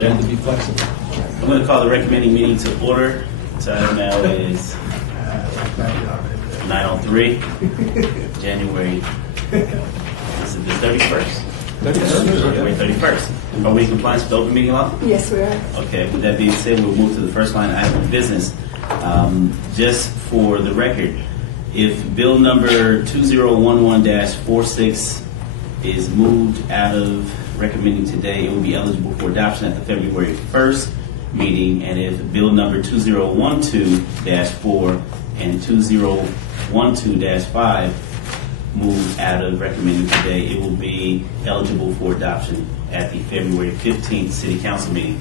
They have to be flexible. I'm going to call the recommending meeting to order. Time now is 9:03, January, this is the 31st. January 31st. Are we in compliance with the open meeting law? Yes, we are. Okay, with that being said, we'll move to the first line item of business. Just for the record, if bill number 2011-46 is moved out of recommending today, it will be eligible for adoption at the February 1st meeting. And if bill number 2012-4 and 2012-5 move out of recommending today, it will be eligible for adoption at the February 15th City Council meeting.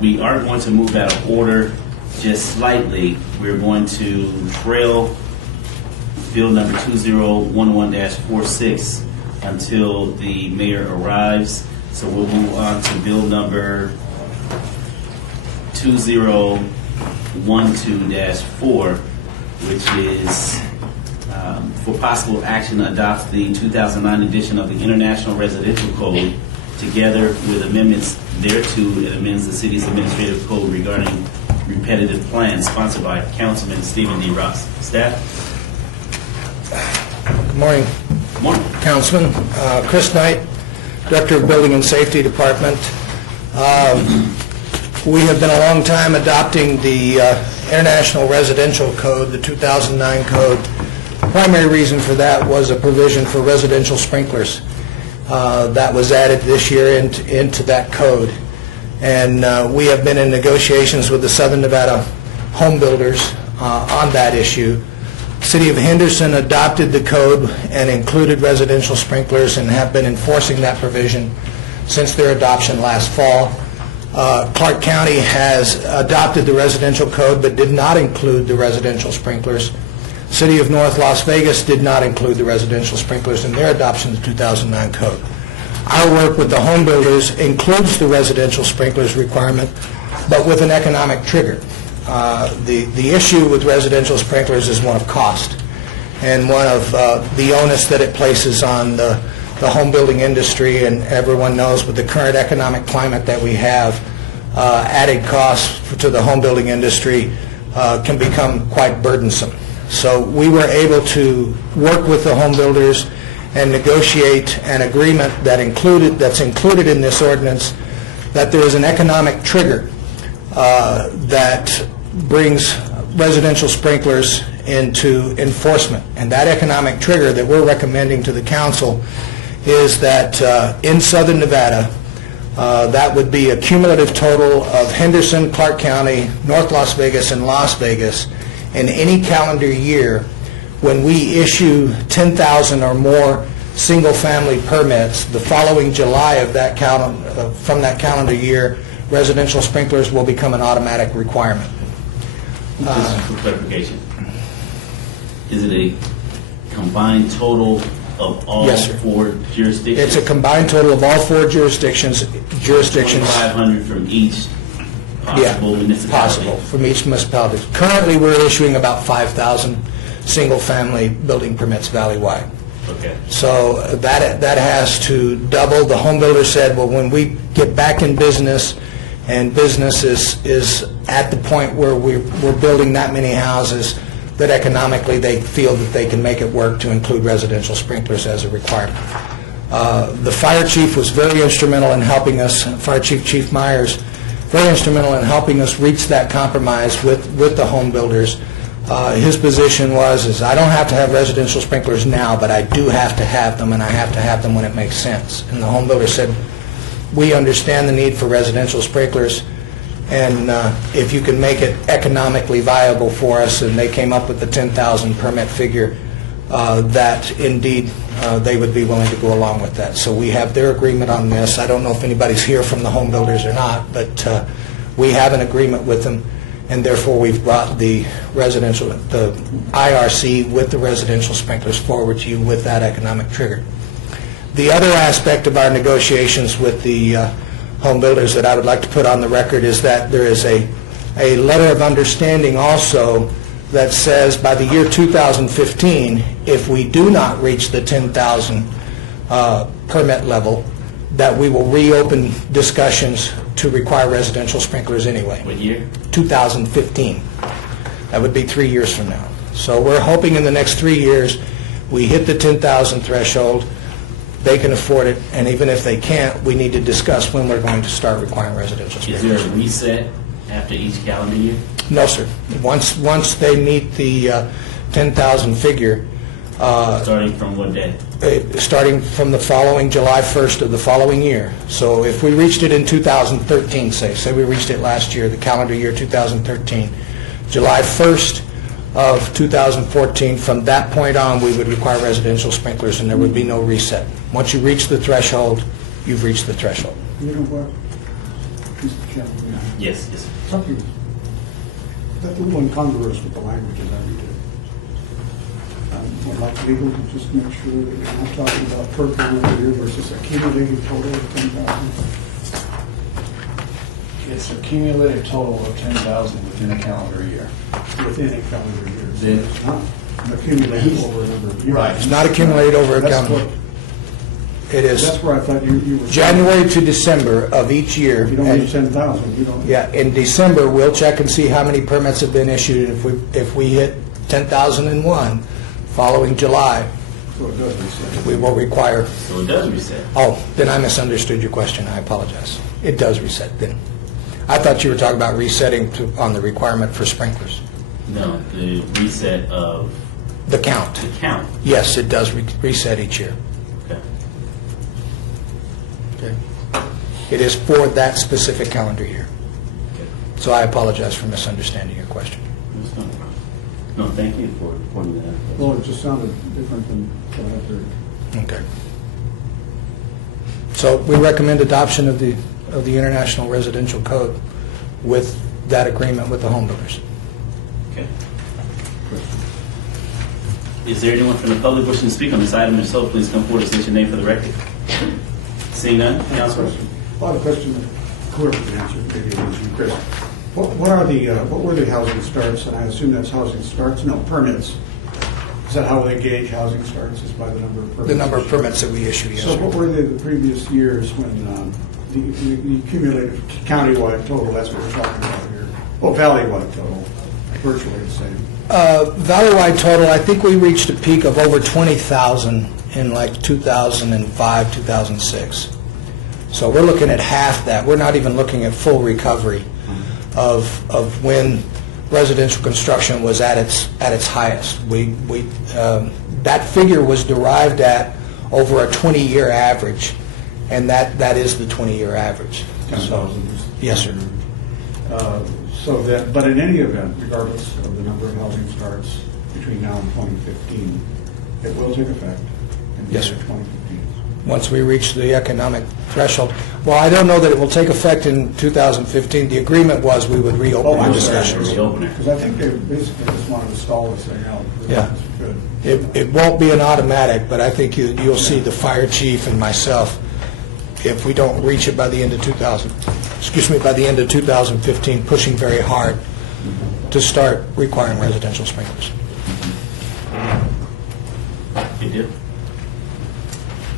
We are going to move out of order just slightly. We're going to trail bill number 2011-46 until the mayor arrives. So we'll move on to bill number 2012-4, which is for possible action adopt the 2009 edition of the International Residential Code together with amendments thereto. It amends the city's administrative code regarding repetitive plans, sponsored by Councilman Stephen D. Ross. Staff? Good morning. Good morning. Councilman. Chris Knight, Director of Building and Safety Department. We have been a long time adopting the International Residential Code, the 2009 code. The primary reason for that was a provision for residential sprinklers that was added this year into that code. And we have been in negotiations with the Southern Nevada home builders on that issue. City of Henderson adopted the code and included residential sprinklers and have been enforcing that provision since their adoption last fall. Clark County has adopted the residential code but did not include the residential sprinklers. City of North Las Vegas did not include the residential sprinklers in their adoption of the 2009 code. Our work with the home builders includes the residential sprinklers requirement, but with an economic trigger. The issue with residential sprinklers is one of cost and one of the onus that it places on the home building industry, and everyone knows with the current economic climate that we have, added costs to the home building industry can become quite burdensome. So we were able to work with the home builders and negotiate an agreement that's included in this ordinance, that there is an economic trigger that brings residential sprinklers into enforcement. And that economic trigger that we're recommending to the council is that in Southern Nevada, that would be a cumulative total of Henderson, Clark County, North Las Vegas, and Las Vegas in any calendar year. When we issue 10,000 or more single-family permits, the following July of that from that calendar year, residential sprinklers will become an automatic requirement. Just for clarification, is it a combined total of all Yes, sir. 4 jurisdictions? It's a combined total of all 4 jurisdictions. 500 from each possible municipality. Possible from each municipality. Currently, we're issuing about 5,000 single-family building permits valley-wide. Okay. So that has to double. The home builder said, well, when we get back in business and business is at the point where we're building that many houses, that economically they feel that they can make it work to include residential sprinklers as a requirement. The fire chief was very instrumental in helping us, Fire Chief Myers, very instrumental in helping us reach that compromise with the home builders. His position was, I don't have to have residential sprinklers now, but I do have to have them, and I have to have them when it makes sense. And the home builder said, we understand the need for residential sprinklers, and if you can make it economically viable for us, and they came up with the 10,000 permit figure, that indeed they would be willing to go along with that. So we have their agreement on this. I don't know if anybody's here from the home builders or not, but we have an agreement with them, and therefore we've brought the IRC with the residential sprinklers forward to you with that economic trigger. The other aspect of our negotiations with the home builders that I would like to put on the record is that there is a letter of understanding also that says by the year 2015, if we do not reach the 10,000 permit level, that we will reopen discussions to require residential sprinklers anyway. What year? 2015. That would be 3 years from now. So we're hoping in the next 3 years, we hit the 10,000 threshold, they can afford it, and even if they can't, we need to discuss when we're going to start requiring residential Is there sprinklers. a reset after each calendar year? No, sir. Once they meet the 10,000 figure, Starting from what day? starting from the following July 1st of the following year. So if we reached it in 2013, say we reached it last year, the calendar year 2013, July 1st of 2014, from that point on, we would require residential sprinklers, and there would be no reset. Once you reach the threshold, you've reached the threshold. You know what, Mr. Chairman, Yes, yes. something that's a little incongruous with the language that we did. I'd like legal to just make sure that we're not talking about per calendar year versus accumulated total of 10,000. It's a cumulative total of 10,000 within a calendar year. Within a calendar year. So Then- it's not accumulated over a number of years. Right. It's not accumulated over a That's calendar. what- It is That's where I thought you were. January to December of each year. If you don't And- reach 10,000, you don't. Yeah, in December, we'll check and see how many permits have been issued. If we hit 10,001 following July, So it does reset. we will require, So it does reset. oh, then I misunderstood your question. I apologize. It does reset then. I thought you were talking about resetting on the requirement for sprinklers. No, the reset of The count. the count. Yes, it does reset each year. Okay. Okay. It is for that specific calendar year. Okay. So I apologize for misunderstanding your question. That's no problem. No, thank you for pointing that out. Well, it just sounded different than what I heard. Okay. So we recommend adoption of the International Residential Code with that agreement with the home builders. Okay. Is there anyone from the public wishing to speak on this item? If so, please come forward and state your name for the record. Seeing none, Councilor. A lot of questions that whoever can answer, maybe it was you, Chris. What were the housing starts, and I assume that's housing starts, no, permits. Is that how they gauge housing starts, is by the number of permits? The number of permits that we issue, yes, So sir. what were the previous years when the accumulated countywide total, that's what we're talking about here? Oh, valley-wide total, virtually the same. Valley-wide total, I think we reached a peak of over 20,000 in like 2005, 2006. So we're looking at half that. We're not even looking at full recovery of when residential construction was at its highest. That figure was derived at over a 20-year average, and that is the 20-year average. So, 10,000. yes, sir. So that, but in any event, regardless of the number of housing starts between now and 2015, it will take effect in the Yes, year sir. 2015. Once we reach the economic threshold. Well, I don't know that it will take effect in 2015. The agreement was we would reopen the I'm discussions. sorry. Reopen it. Because I think they basically just wanted to stall this thing out. Yeah. Good. It won't be an automatic, but I think you'll see the fire chief and myself, if we don't reach it by the end of 2015, pushing very hard to start requiring residential sprinklers. Good deal.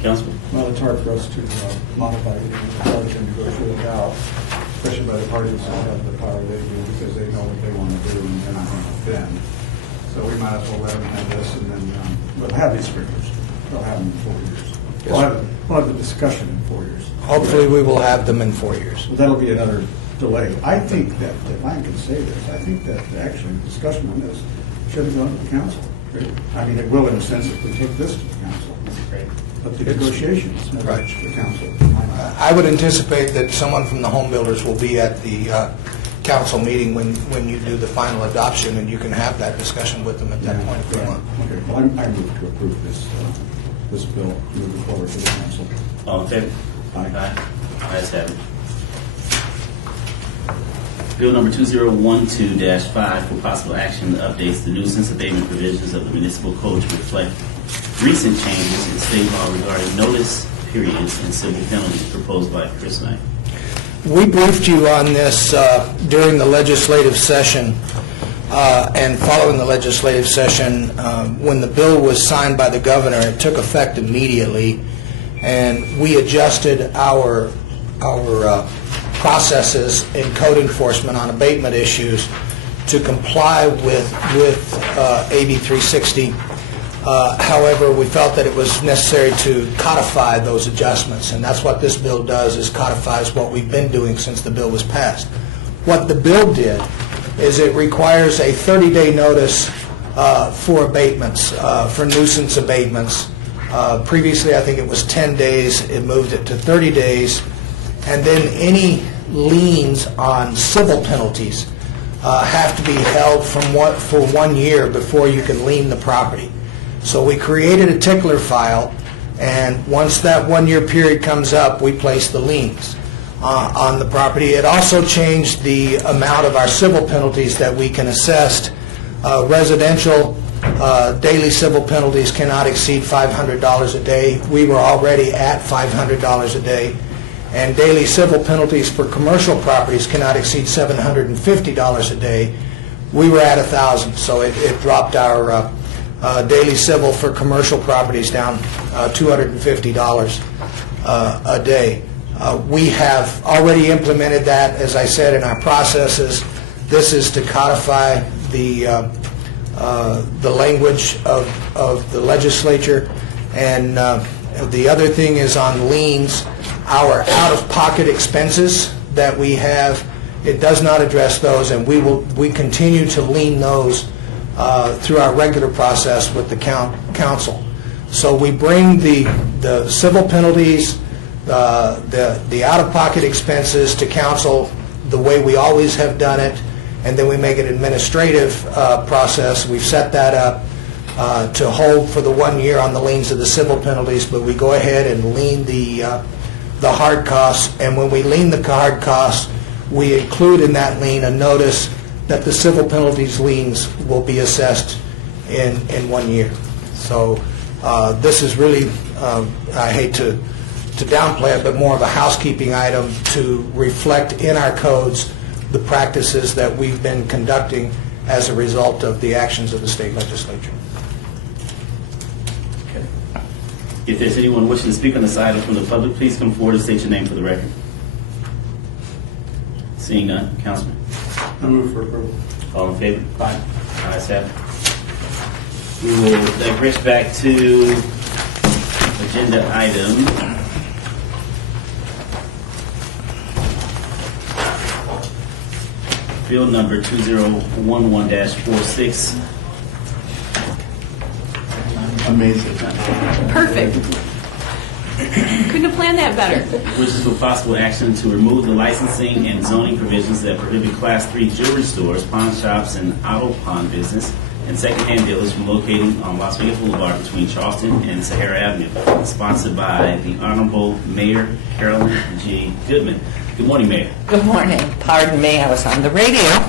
Councilman. Well, it's hard for us to modify it, it's hard to negotiate it out, especially by the parties that have the power they do, because they know what they want to do and they're not going to bend. So we might as well let them have this, and then we'll have these sprinklers. We'll have them in 4 years. We'll have the discussion in 4 years. Hopefully, we will have them in 4 years. Well, that'll be another delay. I think that, if I can say this, I think that actually the discussion on this should have gone to the council. I mean, it will in a sense if we take this to the council. But the negotiations never Right. reach the council. I would anticipate that someone from the home builders will be at the council meeting when you do the final adoption, and you can have that discussion with them at that point if you want. Okay, well, I move to approve this bill, moving forward to the council. All in favor? Aye. Ayes have it. Bill number 2012-5 for possible action updates the nuisance abatement provisions of the municipal code to reflect recent changes in state law regarding notice periods and civil penalties proposed by Chris Knight. We briefed you on this during the legislative session, and following the legislative session, when the bill was signed by the governor, it took effect immediately, and we adjusted our processes in code enforcement on abatement issues to comply with AB 360. However, we felt that it was necessary to codify those adjustments, and that's what this bill does, is codifies what we've been doing since the bill was passed. What the bill did is it requires a 30-day notice for abatements, for nuisance abatements. Previously, I think it was 10 days. It moved it to 30 days. And then any liens on civil penalties have to be held for 1 year before you can lien the property. So we created a tickler file, and once that 1 year period comes up, we place the liens on the property. It also changed the amount of our civil penalties that we can assess. Residential daily civil penalties cannot exceed $500 a day. We were already at $500 a day. And daily civil penalties for commercial properties cannot exceed $750 a day. We were at $1,000, so it dropped our daily civil for commercial properties down $250 a day. We have already implemented that, as I said, in our processes. This is to codify the language of the legislature. And the other thing is on liens. Our out-of-pocket expenses that we have, it does not address those, and we continue to lien those through our regular process with the council. So we bring the civil penalties, the out-of-pocket expenses to council the way we always have done it, and then we make an administrative process. We've set that up to hold for the 1 year on the liens of the civil penalties, but we go ahead and lien the hard costs, and when we lien the hard costs, we include in that lien a notice that the civil penalties liens will be assessed in 1 year. So this is really, I hate to downplay it, but more of a housekeeping item to reflect in our codes the practices that we've been conducting as a result of the actions of the state legislature. If there's anyone wishing to speak on this item from the public, please come forward and state your name for the record. Seeing none, Councilman. I move for approval. All in favor? Aye. Ayes have it. We will digress back to agenda item bill number 2011-46. Amazing. Perfect. Couldn't have planned that better. Which is for possible action to remove the licensing and zoning provisions that prohibit Class 3 jewelry stores, pawn shops, and auto pawn business and secondhand dealers from locating on Las Vegas Boulevard between Charleston and Sahara Avenue. Sponsored by the Honorable Mayor Carolyn G. Goodman. Good morning, Mayor. Good morning. Pardon me, I was on the radio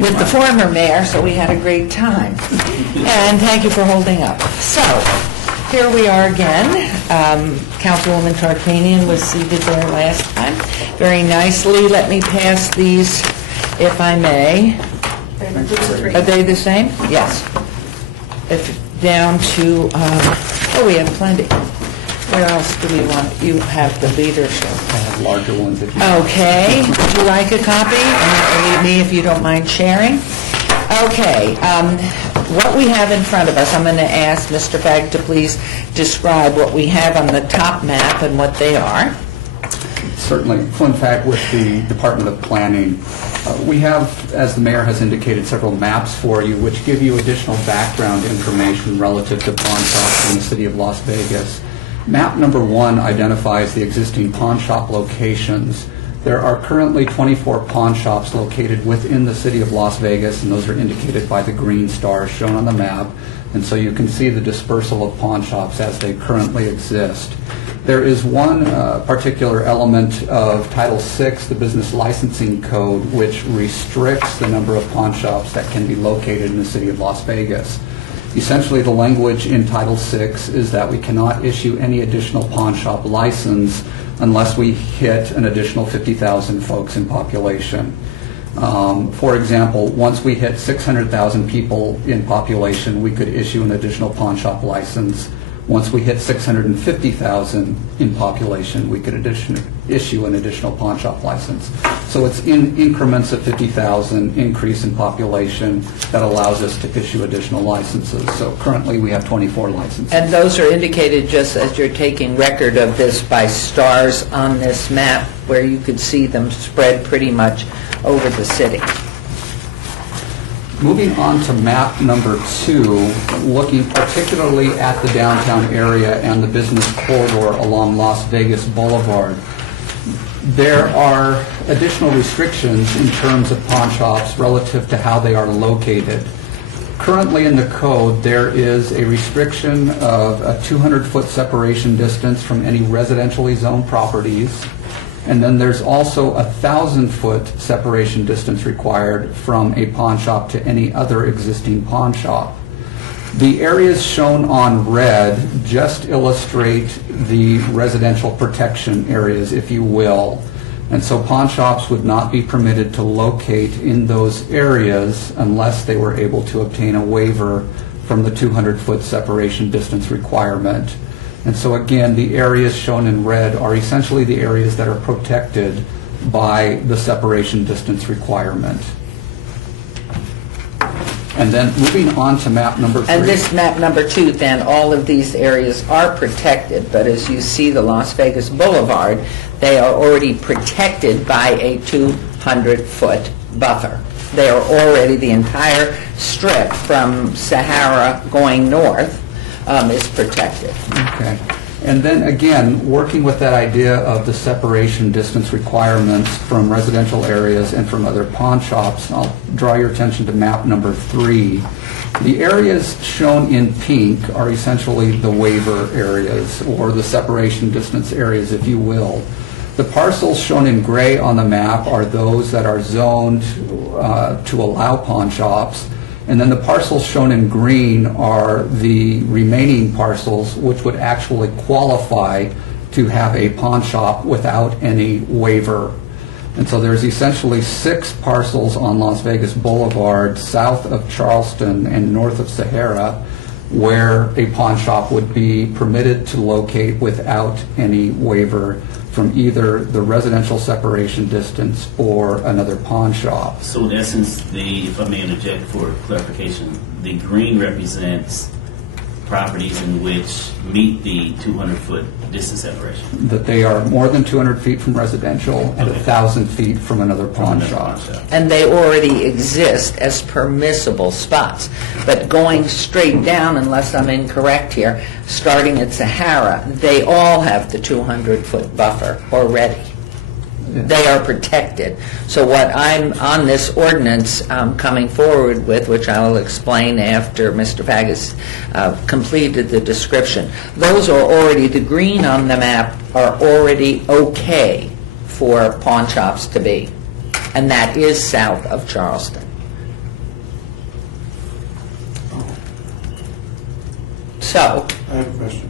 with the former mayor, so we had a great time. And thank you for holding up. So, here we are again. Councilwoman Tarkanian was seated there last time. Very nicely. Let me pass these, if I may. Are they the same? Yes. If down to, we have plenty. Where else do we want? You have the leadership. I have larger ones if you Okay. Would you like a copy? And me, if you don't mind sharing. Okay. What we have in front of us, I'm going to ask Mr. Fagg to please describe what we have on the top map and what they are. Certainly. Fun fact with the Department of Planning, we have, as the mayor has indicated, several maps for you which give you additional background information relative to pawn shops in the city of Las Vegas. Map number 1 identifies the existing pawn shop locations. There are currently 24 pawn shops located within the city of Las Vegas, and those are indicated by the green stars shown on the map. And so you can see the dispersal of pawn shops as they currently exist. There is one particular element of Title VI, the Business Licensing Code, which restricts the number of pawn shops that can be located in the city of Las Vegas. Essentially, the language in Title VI is that we cannot issue any additional pawn shop license unless we hit an additional 50,000 folks in population. For example, once we hit 600,000 people in population, we could issue an additional pawn shop license. Once we hit 650,000 in population, we could issue an additional pawn shop license. So it's in increments of 50,000 increase in population that allows us to issue additional licenses. So currently, we have 24 licenses. And those are indicated just as you're taking record of this by stars on this map, where you could see them spread pretty much over the city. Moving on to map number 2, looking particularly at the downtown area and the business corridor along Las Vegas Boulevard, there are additional restrictions in terms of pawn shops relative to how they are located. Currently in the code, there is a restriction of a 200-foot separation distance from any residentially zoned properties. And then there's also a 1,000-foot separation distance required from a pawn shop to any other existing pawn shop. The areas shown on red just illustrate the residential protection areas, if you will. And so pawn shops would not be permitted to locate in those areas unless they were able to obtain a waiver from the 200-foot separation distance requirement. And so again, the areas shown in red are essentially the areas that are protected by the separation distance requirement. And then moving on to map number 3. And this map number 2, then, all of these areas are protected, but as you see the Las Vegas Boulevard, they are already protected by a 200-foot buffer. They are already, the entire strip from Sahara going north is protected. Okay. And then again, working with that idea of the separation distance requirements from residential areas and from other pawn shops, I'll draw your attention to map number 3. The areas shown in pink are essentially the waiver areas, or the separation distance areas, if you will. The parcels shown in gray on the map are those that are zoned to allow pawn shops. And then the parcels shown in green are the remaining parcels which would actually qualify to have a pawn shop without any waiver. And so there's essentially 6 parcels on Las Vegas Boulevard south of Charleston and north of Sahara where a pawn shop would be permitted to locate without any waiver from either the residential separation distance or another pawn shop. So in essence, if I may interject for clarification, the green represents properties in which meet the 200-foot distance separation. That they are more than 200 feet from residential and 1,000 feet from another pawn shop. And they already exist as permissible spots. But going straight down, unless I'm incorrect here, starting at Sahara, they all have the 200-foot buffer already. They are protected. So what I'm on this ordinance coming forward with, which I will explain after Mr. Fagus completed the description, those are already, the green on the map are already okay for pawn shops to be. And that is south of Charleston. So, I have a question.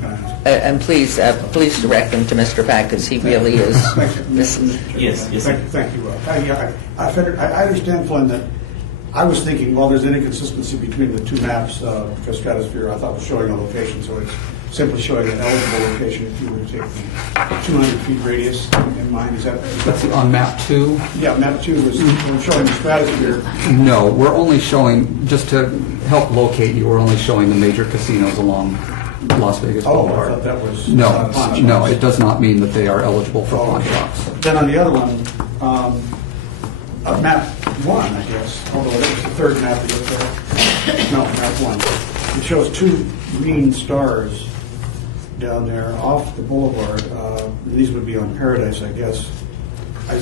Can I ask? and please direct them to Mr. Fagus. He really is. This is Yes, yes, sir. Thank you. I understand, Flynn, that I was thinking, well, there's an inconsistency between the two maps, because Stratosphere, I thought, was showing a location, so it's simply showing an eligible location if you were to take the 200 feet radius in mind. Is that? That's on map 2? Yeah, map 2 was, we're showing the Stratosphere. No, we're only showing, just to help locate you, we're only showing the major casinos along Las Vegas Oh, I Boulevard. thought that was. No, pawn shops. no, it does not mean that they are eligible for Oh, pawn okay. shops. Then on the other one, map 1, I guess, although that was the third map that was there. No, map 1. It shows 2 green stars down there off the boulevard. These would be on Paradise, I guess.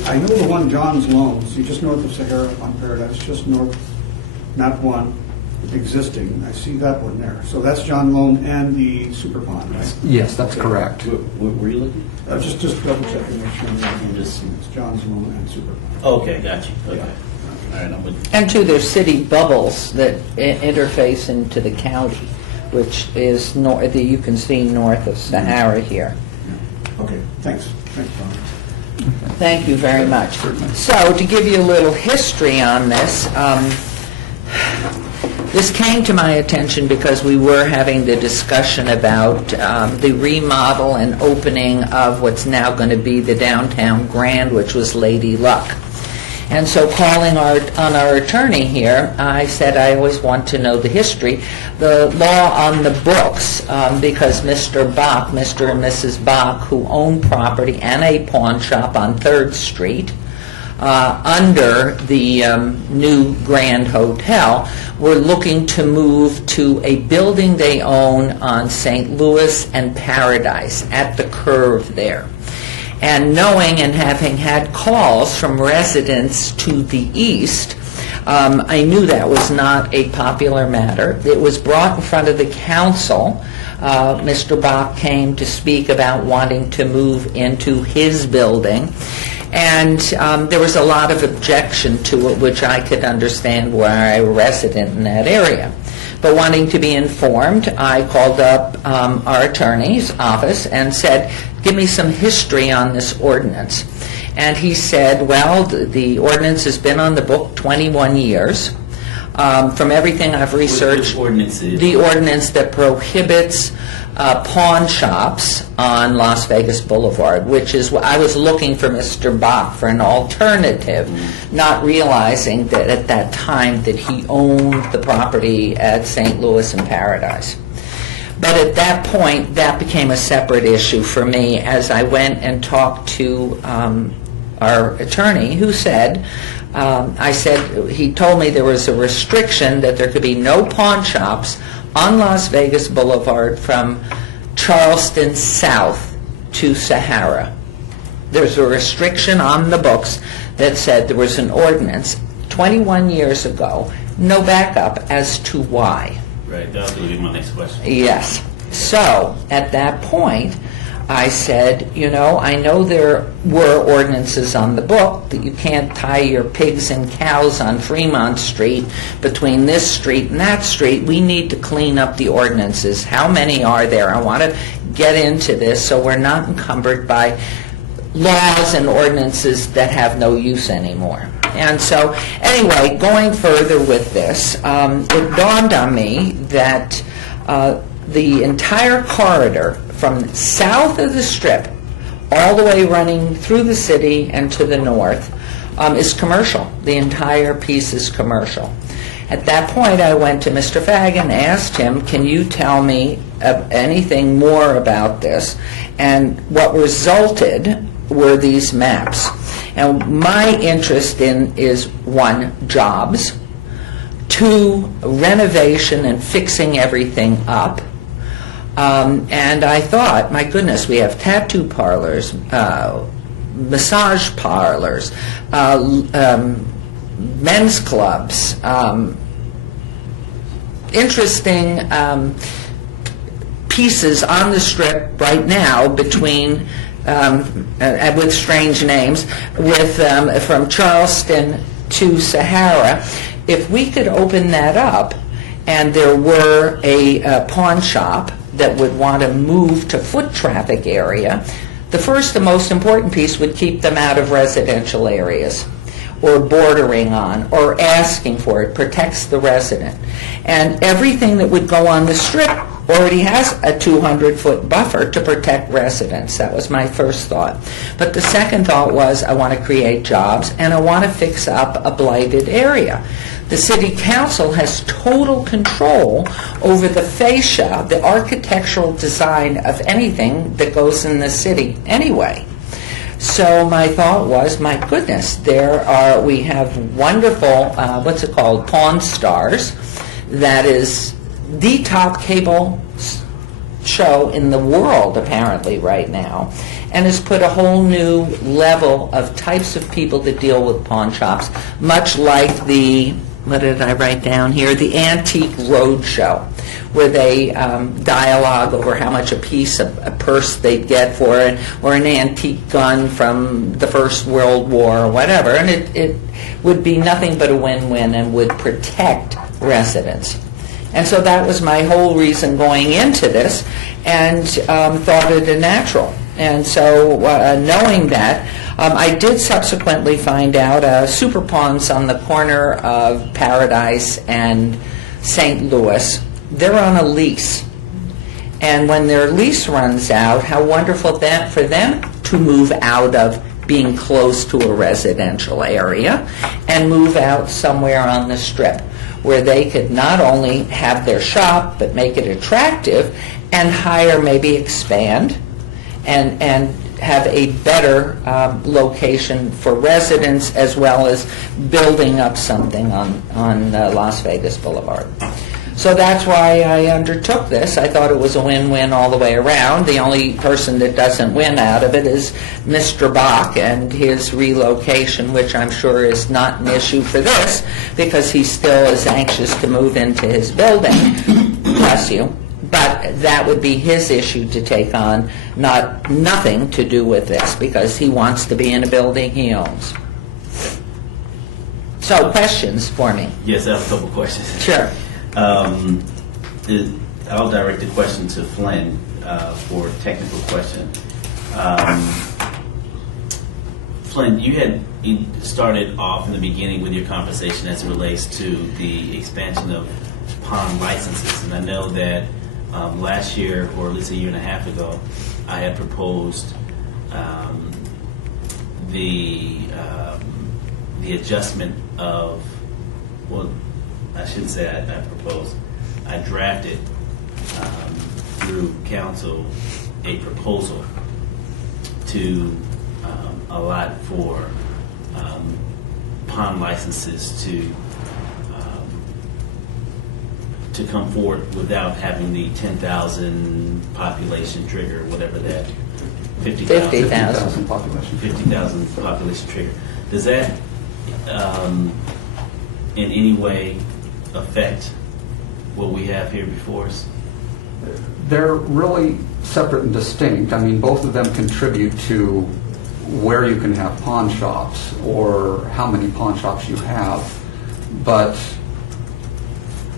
I know the one, John's Loan, see just north of Sahara on Paradise, just north, map 1, existing. I see that one there. So that's John Loan and the Super Pond, right? Yes, that's correct. Where were you looking? Just double check and make sure. It's John's Loan and Super Pond. Okay, got you. Okay. All right, I'm with you. And two, there's city bubbles that interface into the county, which is north, that you can see north of Sahara here. Okay, thanks. Thanks, Tom. Thank you very much. So, to give you a little history on this, This came to my attention because we were having the discussion about the remodel and opening of what's now going to be the downtown Grand, which was Lady Luck. And so calling on our attorney here, I said I always want to know the history, the law on the books, because Mr. and Mrs. Bach, who own property and a pawn shop on 3rd Street, under the new Grand Hotel, were looking to move to a building they own on St. Louis and Paradise at the curve there. And knowing and having had calls from residents to the east, I knew that was not a popular matter. It was brought in front of the council. Mr. Bach came to speak about wanting to move into his building. And there was a lot of objection to it, which I could understand where I'm a resident in that area. But wanting to be informed, I called up our attorney's office and said, give me some history on this ordinance. And he said, well, the ordinance has been on the book 21 years. From everything I've researched, Which ordinance is? the ordinance that prohibits pawn shops on Las Vegas Boulevard, which is, I was looking for Mr. Bach for an alternative, not realizing that at that time that he owned the property at St. Louis and Paradise. But at that point, that became a separate issue for me as I went and talked to our attorney, who said, he told me there was a restriction that there could be no pawn shops on Las Vegas Boulevard from Charleston south to Sahara. There's a restriction on the books that said there was an ordinance 21 years ago, no backup as to why. Right, that was going to be my next question. Yes. So, at that point, I said, I know there were ordinances on the book that you can't tie your pigs and cows on Fremont Street between this street and that street. We need to clean up the ordinances. How many are there? I want to get into this so we're not encumbered by laws and ordinances that have no use anymore. And so, anyway, going further with this, it dawned on me that the entire corridor from south of the Strip all the way running through the city and to the north is commercial. The entire piece is commercial. At that point, I went to Mr. Fagg and asked him, can you tell me anything more about this? And what resulted were these maps. And my interest in is 1, jobs, 2, renovation and fixing everything up. And I thought, my goodness, we have tattoo parlors, massage parlors, men's clubs, interesting pieces on the Strip right now between with strange names, from Charleston to Sahara. If we could open that up and there were a pawn shop that would want to move to foot traffic area, the first and most important piece would keep them out of residential areas or bordering on or asking for it, protects the resident. And everything that would go on the Strip already has a 200-foot buffer to protect residents. That was my first thought. But the second thought was I want to create jobs and I want to fix up a blighted area. The city council has total control over the fascia, the architectural design of anything that goes in the city anyway. So my thought was, my goodness, we have wonderful, Pawn Stars, that is the top cable show in the world apparently right now, and has put a whole new level of types of people that deal with pawn shops, much like what did I write down here? The Antique Roadshow, where they dialogue over how much a purse they'd get for it, or an antique gun from the First World War or whatever. And it would be nothing but a win-win and would protect residents. And so that was my whole reason going into this, and thought it a natural. And so knowing that, I did subsequently find out Super Pawns on the corner of Paradise and St. Louis, they're on a lease. And when their lease runs out, how wonderful that for them to move out of being close to a residential area and move out somewhere on the Strip where they could not only have their shop but make it attractive and hire, maybe expand and have a better location for residents as well as building up something on Las Vegas Boulevard. So that's why I undertook this. I thought it was a win-win all the way around. The only person that doesn't win out of it is Mr. Bach and his relocation, which I'm sure is not an issue for this because he still is anxious to move into his building. Bless you. But that would be his issue to take on, nothing to do with this, because he wants to be in a building he owns. So, questions for me? Yes, I have a couple questions. Sure. I'll direct the question to Flynn for a technical question. Flynn, you started off in the beginning with your conversation as it relates to the expansion of pond licenses, and I know that last year, or at least a year and a half ago, I had proposed the adjustment of, well, I shouldn't say I proposed. I drafted through council a proposal to allot for pond licenses to come forward without having the 10,000 population trigger, whatever that 50,000 50,000 population. 50,000 population trigger. Does that in any way affect what we have here before us? They're really separate and distinct. I mean, both of them contribute to where you can have pawn shops or how many pawn shops you have. But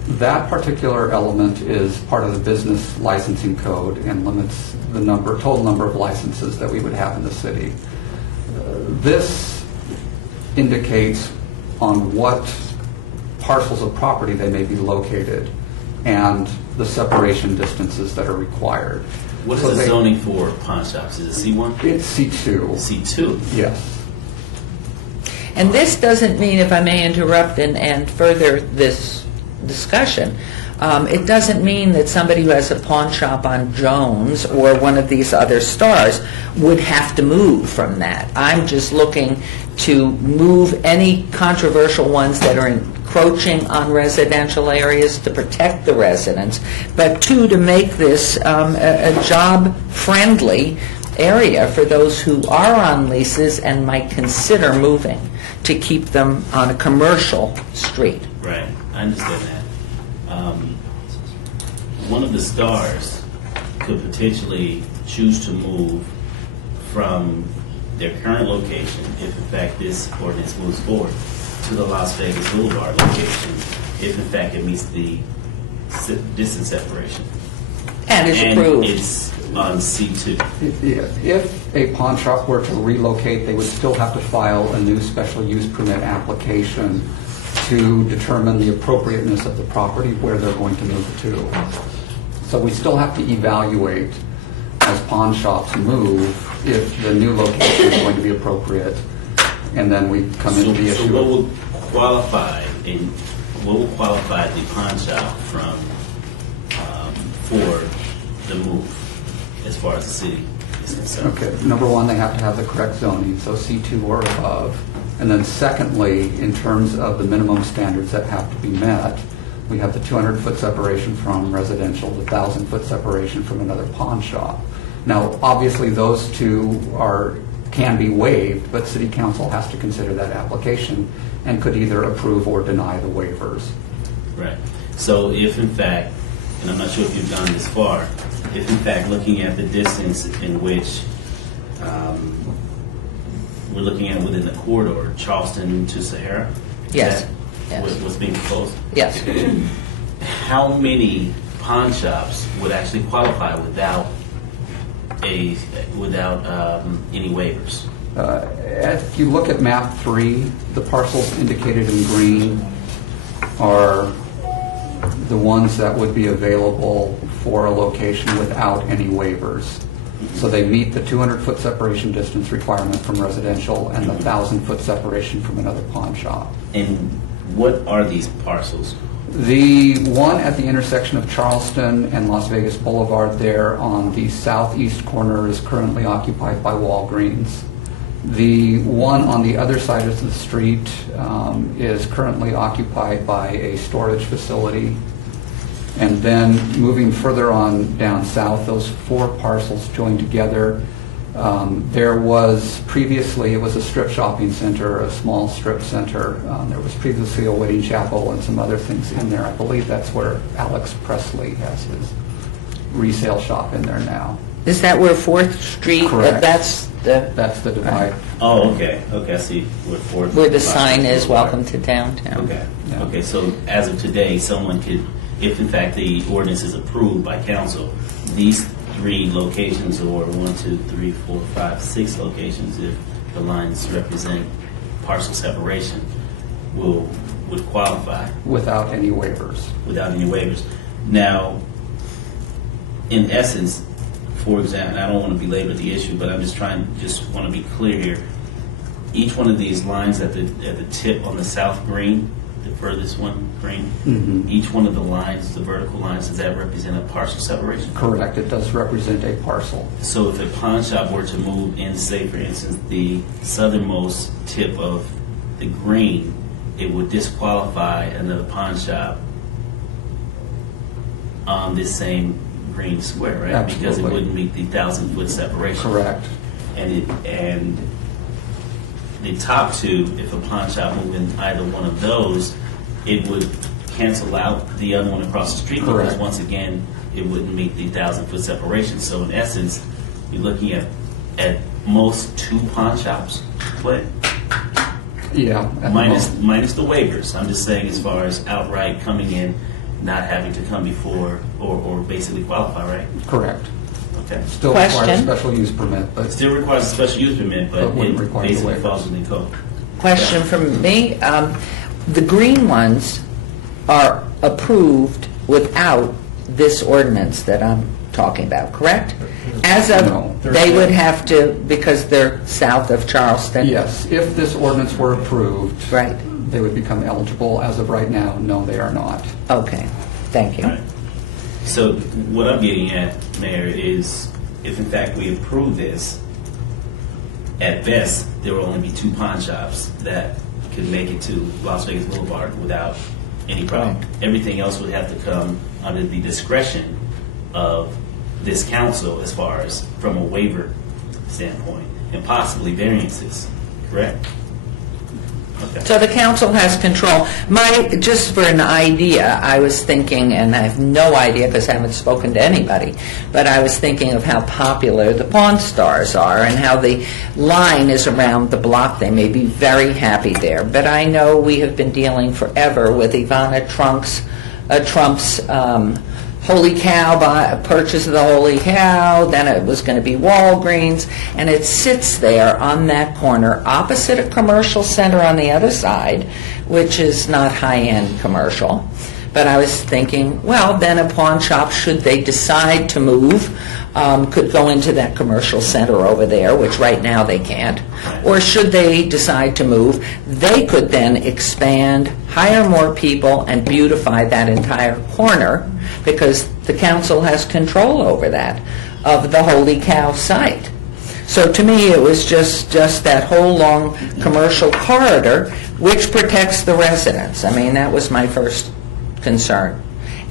that particular element is part of the business licensing code and limits the total number of licenses that we would have in the city. This indicates on what parcels of property they may be located and the separation distances that are required. What is the zoning for pawn shops? Is it C1? It's C2. C2? Yes. And this doesn't mean, if I may interrupt and further this discussion, it doesn't mean that somebody who has a pawn shop on Jones or one of these other stars would have to move from that. I'm just looking to move any controversial ones that are encroaching on residential areas to protect the residents, but two, to make this a job-friendly area for those who are on leases and might consider moving, to keep them on a commercial street. Right, I understand that. One of the stars could potentially choose to move from their current location, if in fact this ordinance moves forward, to the Las Vegas Boulevard location, if in fact it meets the distance separation. And is approved. And it's on C2. If a pawn shop were to relocate, they would still have to file a new special use permit application to determine the appropriateness of the property where they're going to move to. So we still have to evaluate as pawn shops move if the new location is going to be appropriate, and then we come into the issue. So what would qualify the pawn shop for the move as far as the city is concerned? Okay, number one, they have to have the correct zoning, so C2 or above. And then secondly, in terms of the minimum standards that have to be met, we have the 200-foot separation from residential, the 1,000-foot separation from another pawn shop. Now, obviously, those two can be waived, but City Council has to consider that application and could either approve or deny the waivers. Right. So if in fact, and I'm not sure if you've gone this far, if in fact looking at the distance in which we're looking at within the corridor, Charleston to Sahara? Yes. What's being proposed? Yes. How many pawn shops would actually qualify without any waivers? If you look at map 3, the parcels indicated in green are the ones that would be available for a location without any waivers. So they meet the 200-foot separation distance requirement from residential and the 1,000-foot separation from another pawn shop. And what are these parcels? The one at the intersection of Charleston and Las Vegas Boulevard there on the southeast corner is currently occupied by Walgreens. The one on the other side of the street is currently occupied by a storage facility. And then moving further on down south, those 4 parcels joined together. There was previously, it was a strip shopping center, a small strip center. There was previously a wedding chapel and some other things in there. I believe that's where Alex Presley has his resale shop in there now. Is that where 4th Street? Correct. That's That's the divide. Oh, okay, I see what fourth. where the sign is, "Welcome to downtown." Okay, Yeah. okay, so as of today, someone could, if in fact the ordinance is approved by council, these 3 locations, or 1, 2, 3, 4, 5, 6 locations, if the lines represent parcel separation, would qualify Without any waivers. without any waivers. Now, in essence, for example, and I don't want to belabor the issue, but I'm just want to be clear here. Each one of these lines at the tip on the south green, the furthest one green, each one of the lines, the vertical lines, does that represent a parcel separation? Correct. It does represent a parcel. So if a pawn shop were to move in, say for instance, the southernmost tip of the green, it would disqualify another pawn shop on this same green square, right? Because it Absolutely. wouldn't meet the 1,000-foot separation. Correct. And the top 2, if a pawn shop moved in either one of those, it would cancel out the other one across the street because Correct. once again, it wouldn't meet the 1,000-foot separation. So in essence, you're looking at most 2 pawn shops play. Yeah. at the Minus moment. the waivers. I'm just saying as far as outright coming in, not having to come before or basically qualify, right? Correct. Okay. Still requires a Question? special use permit, It but still requires a special use permit, but But wouldn't it require the basically waivers. falls within code. Question from me. The green ones are approved without this ordinance that I'm talking about, correct? As No. of, they would have to, because they're south of Charleston? yes, if this ordinance were approved, Right. they would become eligible. As of right now, no, they are not. Okay, thank you. Right. So what I'm getting at, Mayor, is if in fact we approve this, at best, there will only be 2 pawn shops that could make it to Las Vegas Boulevard without any problem. Correct. Everything else would have to come under the discretion of this council as far as from a waiver standpoint, and possibly variances, correct? Okay. So the council has control. Just for an idea, I was thinking, and I have no idea because I haven't spoken to anybody, but I was thinking of how popular the Pawn Stars are and how the line is around the block. They may be very happy there. But I know we have been dealing forever with Ivana Trump's Holy Cow, purchase of the Holy Cow, then it was going to be Walgreens, and it sits there on that corner opposite a commercial center on the other side, which is not high-end commercial. But I was thinking, well, then a pawn shop, should they decide to move, could go into that commercial center over there, which right now they can't. Or should they decide to move, they could then expand, hire more people, and beautify that entire corner, because the council has control over that, of the Holy Cow site. So to me, it was just that whole long commercial corridor, which protects the residents. I mean, that was my first concern.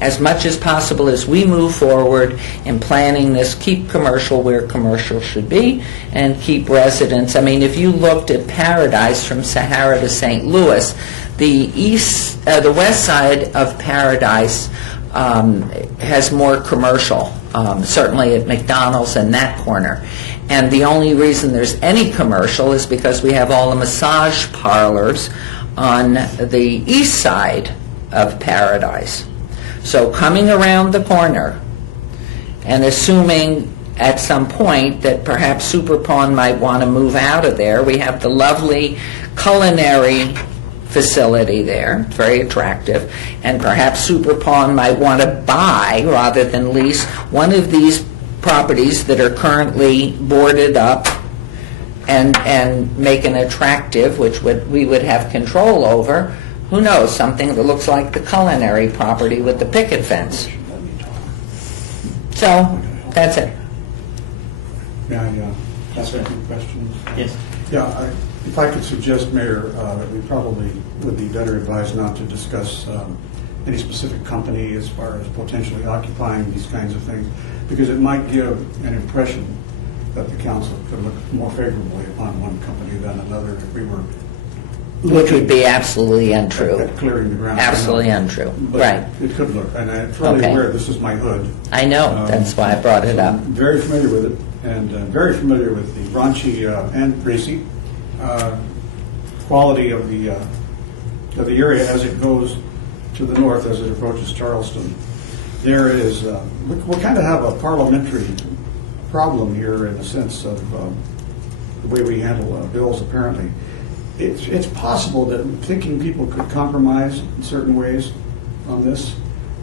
As much as possible as we move forward in planning this, keep commercial where commercial should be, and keep residents. I mean, if you looked at Paradise from Sahara to St. Louis, the west side of Paradise has more commercial, certainly at McDonald's and that corner. And the only reason there's any commercial is because we have all the massage parlors on the east side of Paradise. So coming around the corner and assuming at some point that perhaps Super Pawn might want to move out of there, we have the lovely culinary facility there. It's very attractive. And perhaps Super Pond might want to buy, rather than lease, one of these properties that are currently boarded up and make an attractive, which we would have control over. Who knows, something that looks like the culinary property with the picket fence. So, that's it. May I ask a few questions? Yes. Yeah, if I could suggest, Mayor, that we probably would be better advised not to discuss any specific company as far as potentially occupying these kinds of things, because it might give an impression that the council could look more favorably upon one company than another if we were Which would be absolutely untrue. at clearing the ground. Absolutely untrue. But Right. it could look, and I'm fully Okay. aware this is my hood. I know, that's why I brought it up. I'm very familiar with it, and very familiar with the raunchy and racy quality of the area as it goes to the north, as it approaches Charleston. There is, we kind of have a parliamentary problem here in the sense of the way we handle bills, apparently. It's possible that thinking people could compromise in certain ways on this,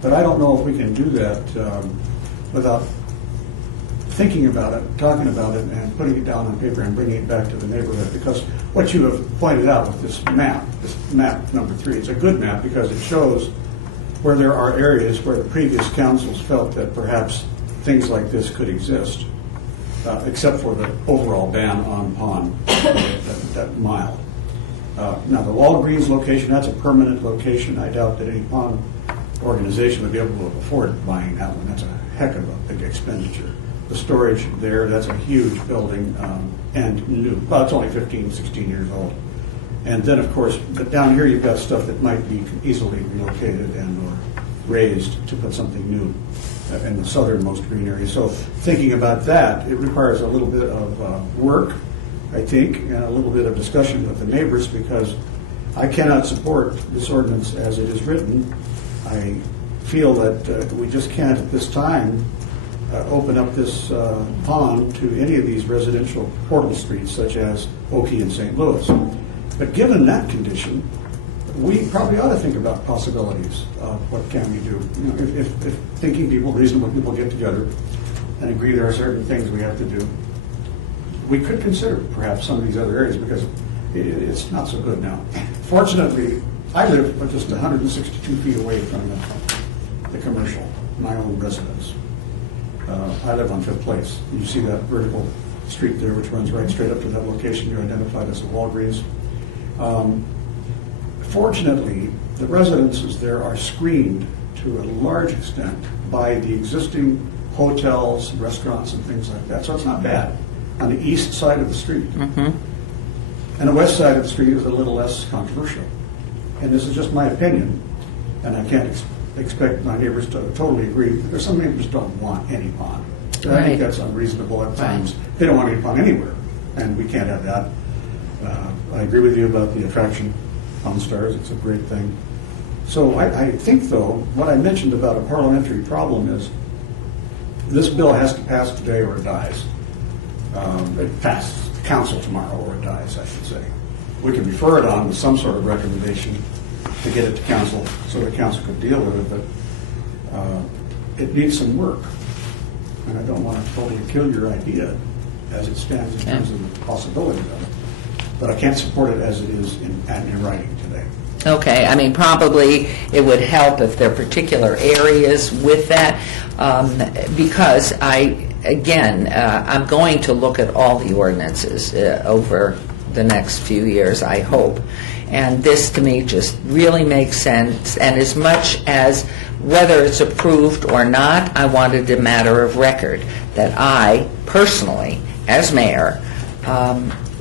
but I don't know if we can do that without thinking about it, talking about it, and putting it down on paper and bringing it back to the neighborhood. Because what you have pointed out with this map number 3, it's a good map because it shows where there are areas where the previous councils felt that perhaps things like this could exist, except for the overall ban on pond, that mile. Now, the Walgreens location, that's a permanent location. I doubt that any pond organization would be able to afford buying that one. That's a heck of a big expenditure. The storage there, that's a huge building and new. Well, it's only 15, 16 years old. And then, of course, but down here you've got stuff that might be easily relocated and or raised to put something new in the southernmost green area. So thinking about that, it requires a little bit of work, I think, and a little bit of discussion with the neighbors, because I cannot support this ordinance as it is written. I feel that we just can't at this time open up this pond to any of these residential portal streets such as Oakey and St. Louis. But given that condition, we probably ought to think about possibilities of what can we do. You know, if thinking people, reasonable people get together and agree there are certain things we have to do, we could consider perhaps some of these other areas, because it's not so good now. Fortunately, I live just 162 feet away from the commercial, my own residence. I live on Fifth Place. You see that vertical street there, which runs right straight up to that location you identified as a Walgreens. Fortunately, the residences there are screened to a large extent by the existing hotels, restaurants, and things like that. So it's not bad on the east side of the street. Mm-hmm. And the west side of the street is a little less controversial. And this is just my opinion, and I can't expect my neighbors to totally agree, because some neighbors don't want any pond. I Right. think that's unreasonable at times. They don't want any pond anywhere, and we can't have that. I agree with you about the attraction on Stars. It's a great thing. So I think, though, what I mentioned about a parliamentary problem is this bill has to pass today or it dies. It passes the council tomorrow or it dies, I should say. We can refer it on with some sort of recommendation to get it to council so the council could deal with it, but it needs some work. And I don't want to totally kill your idea as it stands in terms of the possibility of it. But I can't support it as it is in writing today. Okay, I mean, probably it would help if there are particular areas with that, because I'm going to look at all the ordinances over the next few years, I hope. And this, to me, just really makes sense. And as much as whether it's approved or not, I wanted a matter of record that I, personally, as mayor,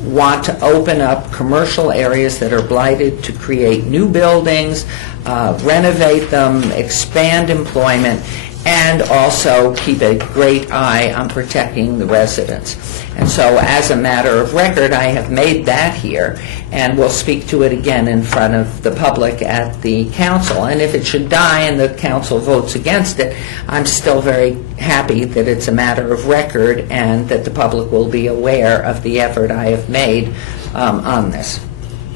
want to open up commercial areas that are blighted to create new buildings, renovate them, expand employment, and also keep a great eye on protecting the residents. And so as a matter of record, I have made that here, and we'll speak to it again in front of the public at the council. And if it should die and the council votes against it, I'm still very happy that it's a matter of record and that the public will be aware of the effort I have made on this.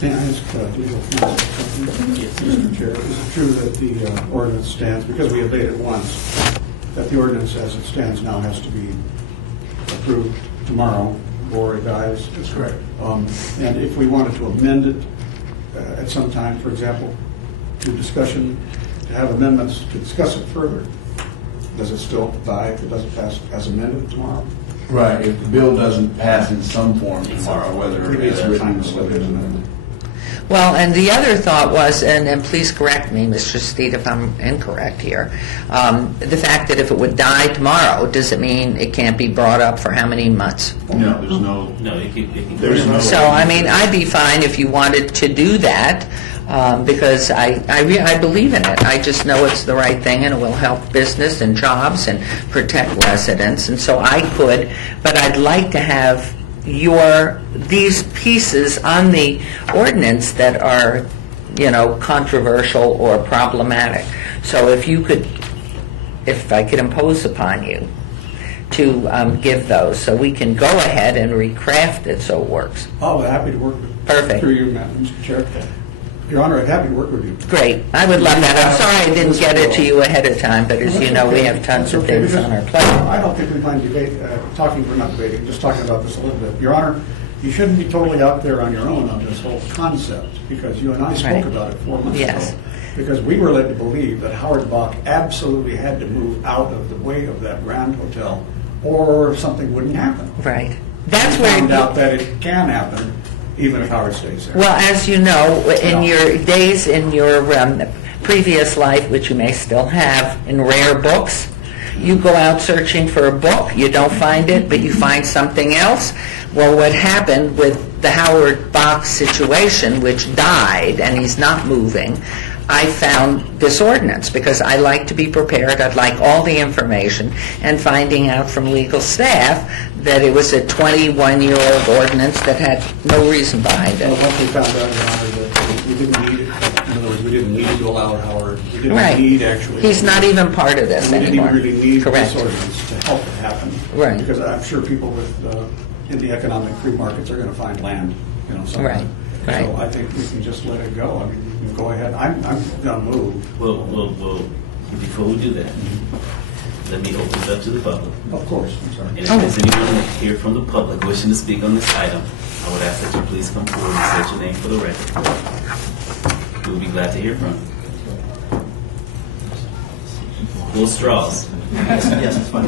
May I ask legal counsel something? Mr. Chair, is it true that the ordinance stands, because we obeyed it once, that the ordinance as it stands now has to be approved tomorrow or it dies? That's correct. And if we wanted to amend it at some time, for example, to discussion, to have amendments to discuss it further, does it still die if it doesn't pass as amended tomorrow? Right, if the bill doesn't pass in some form tomorrow, whether it's written or whether it's amended. Well, and the other thought was, and please correct me, Mr. Steed, if I'm incorrect here, the fact that if it would die tomorrow, does it mean it can't be brought up for how many months? No, there's no, No, it can. there's no. So, I mean, I'd be fine if you wanted to do that, because I believe in it. I just know it's the right thing, and it will help business and jobs and protect residents, and so I could, but I'd like to have these pieces on the ordinance that are, controversial or problematic. So if I could impose upon you to give those, so we can go ahead and recraft it so it works. Oh, happy to work with. Perfect. Through you, Mr. Chair. Your Honor, I'm happy to work with you. Great, I would love that. I'm sorry I didn't get it to you ahead of time, but as you know, we have tons of things on our plate. I don't think we mind we're not debating, just talking about this a little bit. Your Honor, you shouldn't be totally out there on your own on this whole concept, because you and I spoke Right. about it 4 months Yes. ago. Because we were led to believe that Howard Bach absolutely had to move out of the way of that Grand Hotel, or something wouldn't happen. Right. That's We found out where, that it can happen, even if Howard stays there. well, as you know, in your days in your previous life, which you may still have, in rare books, you go out searching for a book, you don't find it, but you find something else. Well, what happened with the Howard Bach situation, which died, and he's not moving, I found this ordinance, because I like to be prepared. I'd like all the information, and finding out from legal staff that it was a 21-year-old ordinance that had no reason behind Well, it. once we found out, Your Honor, that we didn't need it, in other words, we didn't need to allow Howard, we didn't Right. need actually. He's not even part of this We didn't anymore. even really need Correct. this ordinance to help it happen. Right. Because I'm sure people in the economic free markets are going to find land, somewhere. Right, right. So I think we can just let it go. I mean, you can go ahead. I'm going to move. Well, before we do that, let me open it up to the public. Of course, I'm sorry. And if there's anyone here from the public wishing to speak on this item, I would ask that you please come forward and state your name for the record. We'll be glad to hear from you. Will Strauss. Yes, it's fine.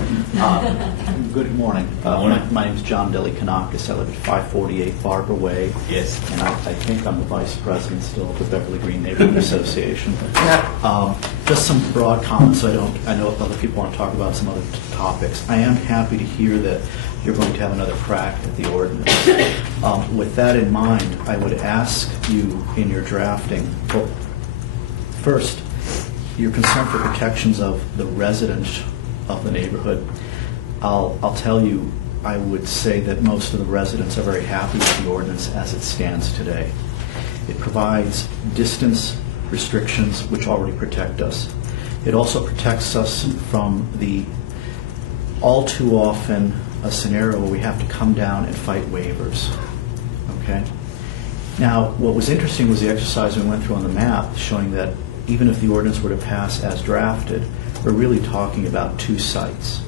Good morning. Good morning. My name's John Delikanakis. I live at 548 Barber Way. Yes. And I think I'm the vice president still of the Beverly Green Neighborhood Association. Just some broad comments. I know other people want to talk about some other topics. I am happy to hear that you're going to have another crack at the ordinance. With that in mind, I would ask you in your drafting, well, first, your concern for protections of the residents of the neighborhood. I'll tell you, I would say that most of the residents are very happy with the ordinance as it stands today. It provides distance restrictions which already protect us. It also protects us from the all too often a scenario where we have to come down and fight waivers. Okay? Now, what was interesting was the exercise we went through on the map showing that even if the ordinance were to pass as drafted, we're really talking about 2 sites.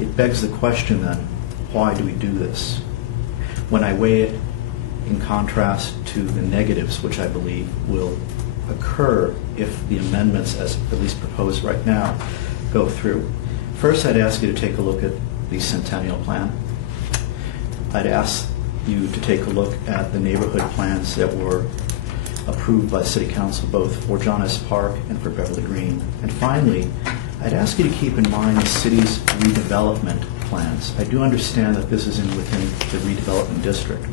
It begs the question then, why do we do this? When I weigh it in contrast to the negatives, which I believe will occur if the amendments, as at least proposed right now, go through. First, I'd ask you to take a look at the Centennial Plan. I'd ask you to take a look at the neighborhood plans that were approved by City Council, both for John S. Park and for Beverly Green. And finally, I'd ask you to keep in mind the city's redevelopment plans. I do understand that this is within the redevelopment district.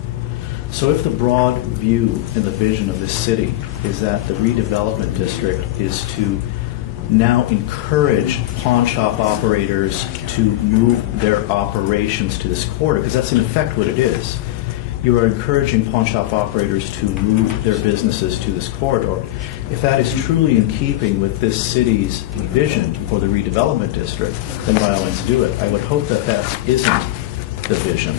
So if the broad view and the vision of this city is that the redevelopment district is to now encourage pawn shop operators to move their operations to this corridor, because that's in effect what it is. You are encouraging pawn shop operators to move their businesses to this corridor. If that is truly in keeping with this city's vision for the redevelopment district, then by all means do it. I would hope that that isn't the vision.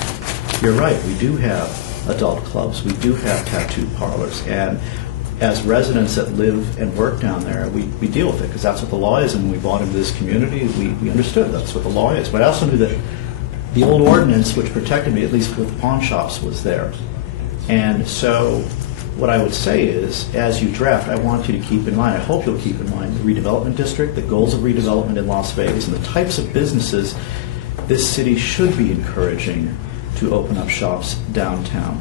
You're right, we do have adult clubs. We do have tattoo parlors. And as residents that live and work down there, we deal with it because that's what the law is. And when we bought into this community, we understood that's what the law is. But I also knew that the old ordinance, which protected me, at least with pawn shops, was there. And so what I would say is, as you draft, I want you to keep in mind, I hope you'll keep in mind, the redevelopment district, the goals of redevelopment in Las Vegas, and the types of businesses this city should be encouraging to open up shops downtown.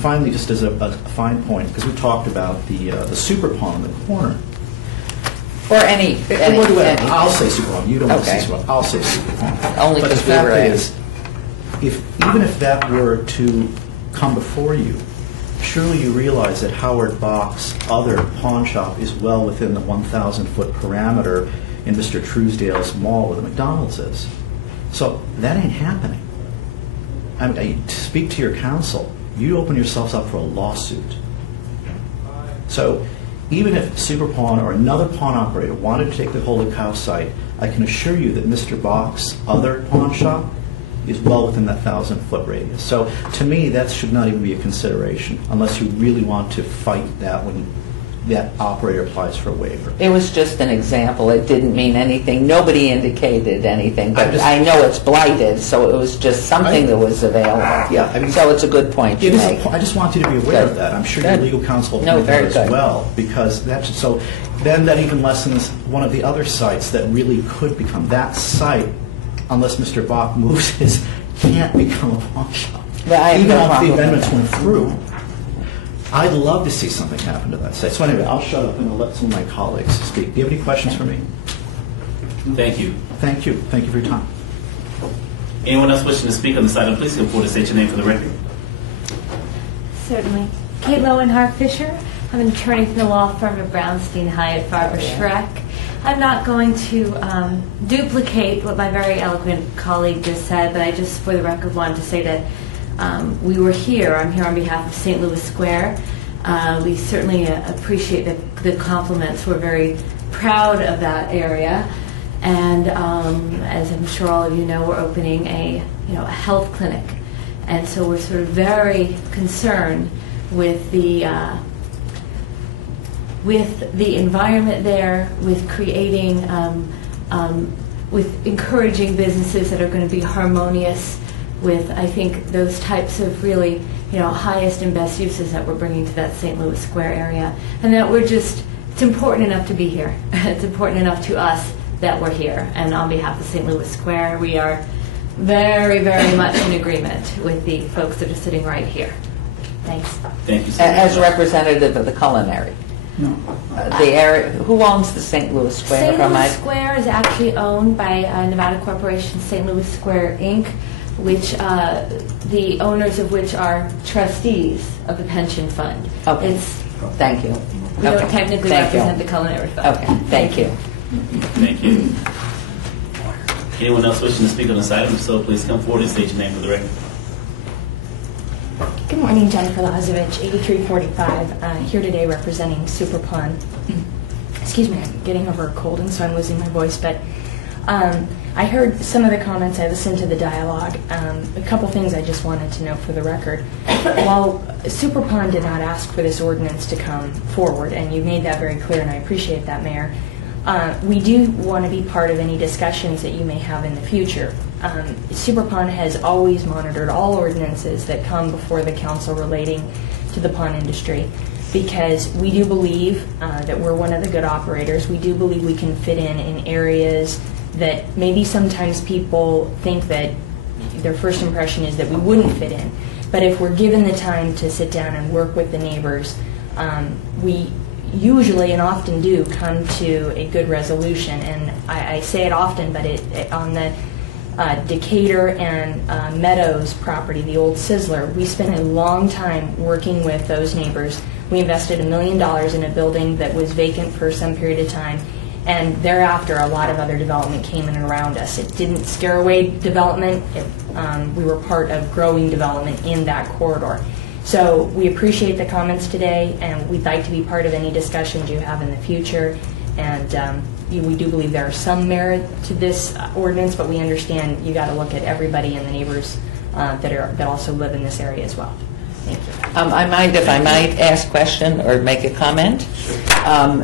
Finally, just as a fine point, because we talked about the super pawn in the corner. Or any. I'll say super pawn. You don't want to Okay. say super pawn. I'll say super pawn. Only But the because we fact were in. is, even if that were to come before you, surely you realize that Howard Bach's other pawn shop is well within the 1,000-foot parameter in Mr. Truesdale's mall where the McDonald's is. So that ain't happening. I mean, to speak to your counsel, you open yourselves up for a lawsuit. So even if Super Pawn or another pawn operator wanted to take the Holy Cow site, I can assure you that Mr. Bach's other pawn shop is well within that 1,000-foot radius. So to me, that should not even be a consideration unless you really want to fight that when that operator applies for a waiver. It was just an example. It didn't mean anything. Nobody indicated anything, but I know it's blighted, so it was just something that was available. Yeah, I mean, so it's a good point you It is make. I just want you to be aware Good. of that. I'm sure Good. your legal counsel will No, point very out as good. well, because that's so. Then that even lessens one of the other sites that really could become that site, unless Mr. Bach moves his, can't become a pawn shop. But I have Even no if problem the with amendments that. went through. I'd love to see something happen to that site. So anyway, I'll shut up and I'll let some of my colleagues speak. Do you have any questions for me? Thank you. Thank you. Thank you for your time. Anyone else wishing to speak on this item, please come forward and state your name for the record. Certainly. Kate Lowenhart Fisher. I'm an attorney from the law firm of Brownstein Hyatt Farber Schreck. I'm not going to duplicate what my very eloquent colleague just said, but I just, for the record, wanted to say that we were here. I'm here on behalf of St. Louis Square. We certainly appreciate the compliments. We're very proud of that area. And as I'm sure all of you know, we're opening a health clinic. And so we're sort of very concerned with the environment there, with creating, with encouraging businesses that are going to be harmonious with, I think, those types of really, highest and best uses that we're bringing to that St. Louis Square area. And that it's important enough to be here. It's important enough to us that we're here. And on behalf of St. Louis Square, we are very, very much in agreement with the folks that are sitting right here. Thanks. Thank you so much. As representative of the culinary. The area, who owns the St. Louis Square? St. Louis Square is actually owned by Nevada Corporation St. Louis Square, Inc., which the owners of which are trustees of the pension fund. Okay. Thank you. We don't technically represent the culinary fund. Okay, thank you. Thank you. Anyone else wishing to speak on this item? If so, please come forward and state your name for the record. Good morning, Jennifer Lazovich, 8345, here today representing Super Pawn. Excuse me, I'm getting over a cold and so I'm losing my voice, but I heard some of the comments, I listened to the dialogue. A couple things I just wanted to note for the record. While Super Pawn did not ask for this ordinance to come forward, and you made that very clear and I appreciate that, Mayor, we do want to be part of any discussions that you may have in the future. Super Pawn has always monitored all ordinances that come before the council relating to the pawn industry because we do believe that we're one of the good operators. We do believe we can fit in areas that maybe sometimes people think that their first impression is that we wouldn't fit in. But if we're given the time to sit down and work with the neighbors, we usually and often do come to a good resolution. And I say it often, but on the Decatur and Meadows property, the old Sizzler, we spent a long time working with those neighbors. We invested $1 million in a building that was vacant for some period of time, and thereafter a lot of other development came in and around us. It didn't scare away development. We were part of growing development in that corridor. So we appreciate the comments today, and we'd like to be part of any discussions you have in the future. And we do believe there are some merit to this ordinance, but we understand you got to look at everybody and the neighbors that also live in this area as well. I might, if I might, ask a question or make a comment.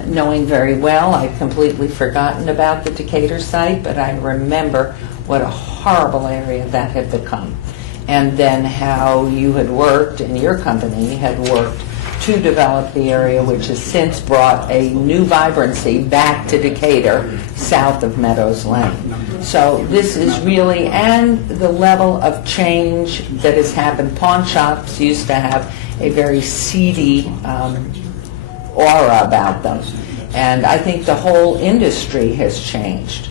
Knowing very well, I'd completely forgotten about the Decatur site, but I remember what a horrible area that had become. And then how you had worked, and your company had worked to develop the area, which has since brought a new vibrancy back to Decatur, south of Meadows Lane. So this is really, and the level of change that has happened. Pawn shops used to have a very seedy aura about them. And I think the whole industry has changed.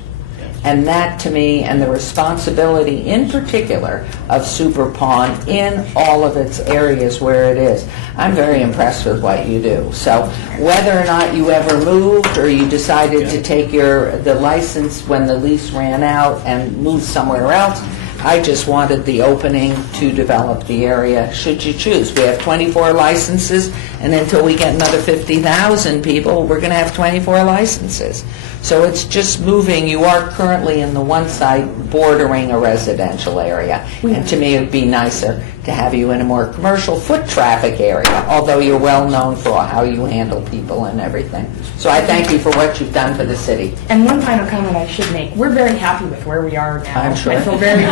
And that, to me, and the responsibility in particular of Super Pawn in all of its areas where it is. I'm very impressed with what you do. So whether or not you ever moved or you decided to take the license when the lease ran out and move somewhere else, I just wanted the opening to develop the area, should you choose. We have 24 licenses, and until we get another 50,000 people, we're going to have 24 licenses. So it's just moving. You are currently in the one side bordering a residential area, and to me it would be nicer to have you in a more commercial foot traffic area, although you're well known for how you handle people and everything. So I thank you for what you've done for the city. And one final comment I should make. We're very happy with where we are now. I'm sure. I feel very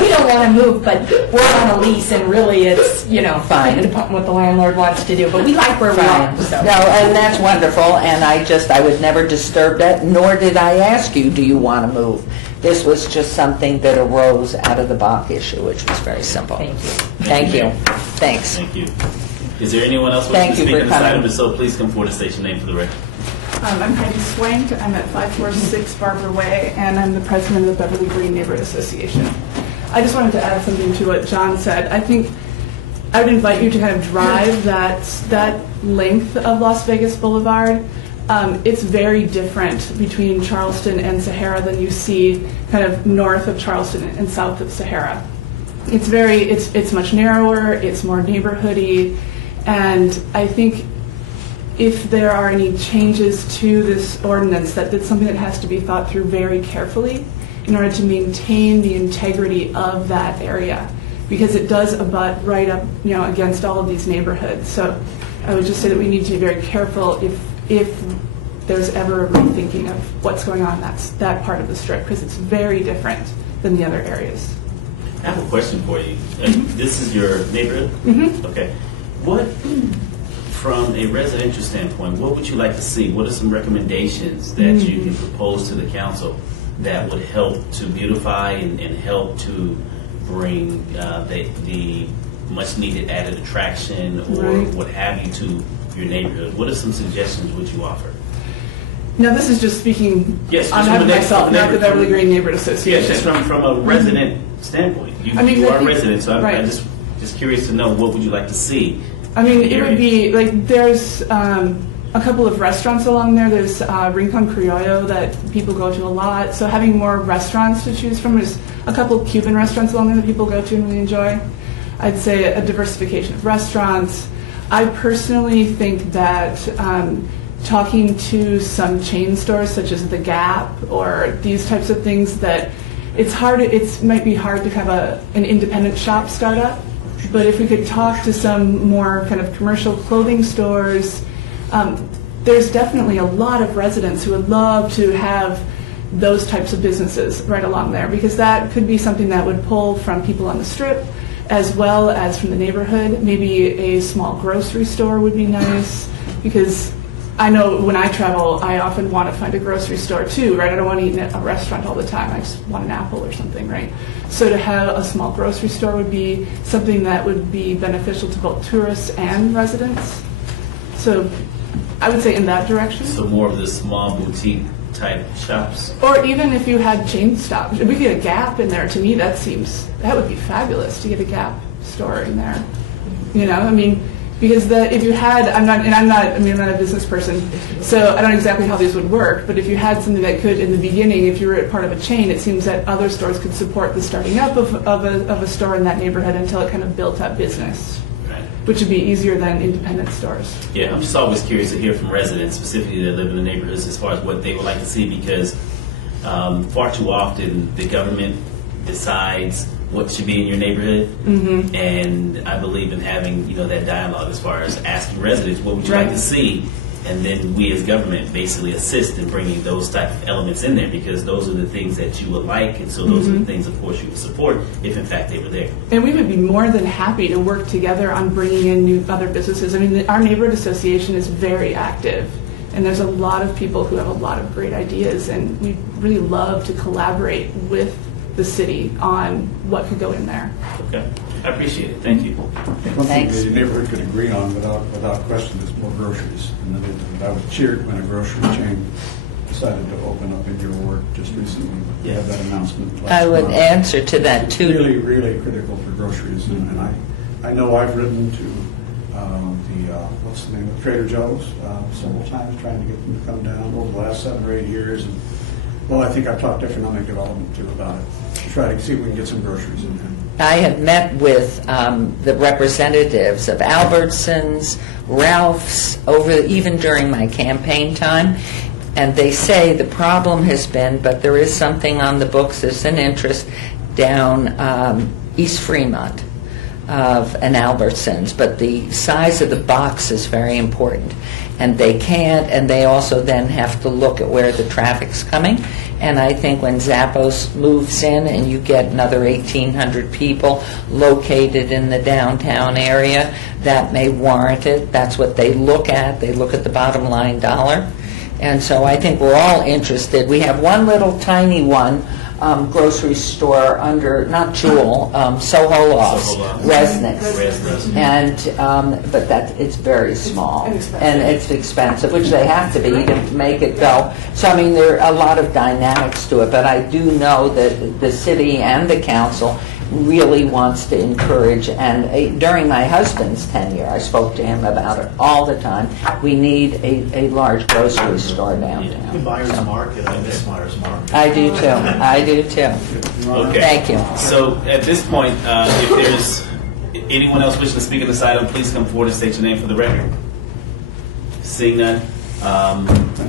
We don't want to move, but we're on a lease, and really it's, Fine. depending upon what the landlord wants to do. But we like where we are. So. No, and that's wonderful, and I would never disturb that, nor did I ask you, do you want to move? This was just something that arose out of the Bach issue, which was very simple. Thank you. Thank you. Thanks. Thank you. Is there anyone else wishing Thank to you speak for on this coming. item? If so, please come forward and state your name for the record. I'm Heidi Swank. I'm at 546 Barber Way, and I'm the president of the Beverly Green Neighborhood Association. I just wanted to add something to what John said. I think I would invite you to kind of drive that length of Las Vegas Boulevard. It's very different between Charleston and Sahara than you see kind of north of Charleston and south of Sahara. It's much narrower, it's more neighborhoody, and I think if there are any changes to this ordinance, that's something that has to be thought through very carefully in order to maintain the integrity of that area, because it does abut right up, against all of these neighborhoods. So I would just say that we need to be very careful if there's ever a rethinking of what's going on that part of the strip, because it's very different than the other areas. I have a question for you. This is your neighborhood? Mm-hmm. Okay. What, from a residential standpoint, what would you like to see? What are some recommendations that you can propose to the council that would help to beautify and help to bring the much needed added attraction or what have you to your neighborhood? What are some suggestions would you offer? Now, this is just speaking on behalf of myself, not the Beverly Green Neighborhood Association. Yes, just from a resident standpoint. You are a resident, so I'm just curious to know, what would you like to see? I mean, it would be, there's a couple of restaurants along there. There's Rincon Criollo that people go to a lot. So having more restaurants to choose from. There's a couple of Cuban restaurants along there that people go to and really enjoy. I'd say a diversification of restaurants. I personally think that talking to some chain stores such as The Gap or these types of things, that it might be hard to have an independent shop start up, but if we could talk to some more kind of commercial clothing stores, there's definitely a lot of residents who would love to have those types of businesses right along there, because that could be something that would pull from people on the strip as well as from the neighborhood. Maybe a small grocery store would be nice, because I know when I travel, I often want to find a grocery store too, right? I don't want to eat in a restaurant all the time. I just want an apple or something, right? So to have a small grocery store would be something that would be beneficial to both tourists and residents. So I would say in that direction. So more of the small boutique type shops? Or even if you had chain stops. If we could get a Gap in there, to me that would be fabulous to get a Gap store in there. Because if you had, I'm not a business person, so I don't know exactly how these would work, but if you had something that could, in the beginning, if you were part of a chain, it seems that other stores could support the starting up of a store in that neighborhood until it kind of built up business, which would be easier than independent stores. Yeah, I'm just always curious to hear from residents, specifically that live in the neighborhoods, as far as what they would like to see, because Far too often, the government decides what should be in your neighborhood, and I believe in having that dialogue as far as asking residents what would you like to see, and then we as government basically assist in bringing those type of elements in there, because those are the things that you would like, and so those are the things, of course, you would support if in fact they were there. And we would be more than happy to work together on bringing in new other businesses. I mean, our neighborhood association is very active, and there's a lot of people who have a lot of great ideas, and we really love to collaborate with the city on what could go in there. Okay, I appreciate it. Thank you. One thing the neighborhood could agree on without question is more groceries. And I was cheered when a grocery chain decided to open up in your ward just recently. You had that announcement last I would month. answer to that too. Really, really critical for groceries. And I know I've written to what's the name of Trader Joe's several times trying to get them to come down over the last 7 or 8 years. And well, I think I've talked to economic development too about it. To try to see if we can get some groceries in there. I have met with the representatives of Albertsons, Ralph's, even during my campaign time, and they say the problem has been, but there is something on the books, there's an interest down East Fremont of an Albertsons, but the size of the box is very important. And they can't, and they also then have to look at where the traffic's coming. And I think when Zappos moves in and you get another 1,800 people located in the downtown area, that may warrant it. That's what they look at. They look at the bottom line dollar. And so I think we're all interested. We have one little tiny one, grocery store under, not Jewel, Soho Lofts, Resnick's. And, but it's very small. And it's expensive, which they have to be to make it go. So, I mean, there are a lot of dynamics to it, but I do know that the city and the council really wants to encourage, and during my husband's tenure, I spoke to him about it all the time. We need a large grocery store downtown. Buyer's Market, I miss Buyer's Market. I do too. I do too. Okay. Thank you. So at this point, if there's anyone else wishing to speak on this item, please come forward and state your name for the record. Seeing none,